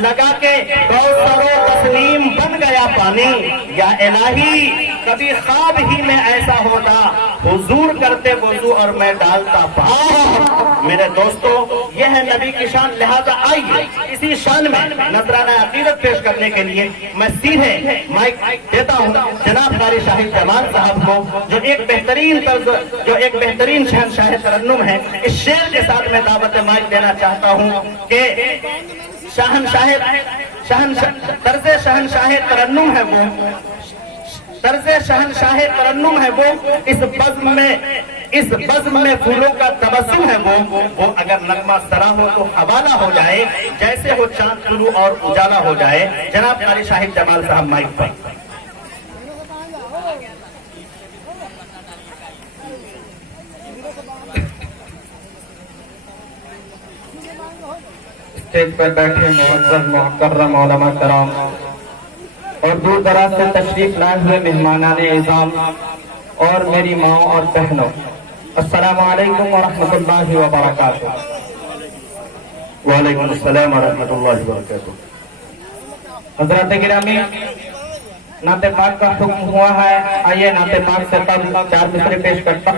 لگا کے کوثر و تسلیم بن گیا پانی. یا الہی کبھی خواب ہی میں ایسا ہوتا حضور کرتے وضو اور میں ڈالتا پانی. میرے دوستو یہ ہے نبی کی شان. لہذا آئیے اسی شان میں نذرانہ عقیدت پیش کرنے کے لیے میں سیدھے مائک دیتا ہوں جناب قاری شاہد جمال صاحب کو، جو ایک بہترین شہنشاہ ترنم ہے. اس شعر کے ساتھ میں دعوت مائک دینا چاہتا ہوں کہ طرز شہنشاہ ترنم ہے وہ، طرز شہنشاہ ترنم ہے وہ، اس بزم میں پھولوں کا تبسم ہے وہ اگر نغمہ سرا ہو تو حوالہ ہو جائے، جیسے ہو چاند طلوع اور اجالا ہو جائے. جناب قاری شاہد جمال صاحب مائک پر. اسٹیج پر بیٹھے معزز محترم علماء کرام اور دور دراز سے تشریف لائے ہوئے مہمانان اعظام اور میری ماں اور بہنوں، السلام علیکم ورحمۃ اللہ وبرکاتہ. وعلیکم السلام ورحمۃ اللہ وبرکاتہ. حضرات گرامی، نعت پاک کا حکم ہوا ہے. آئیے نعت پاک سے قبل 4 مصرے پیش کرتا.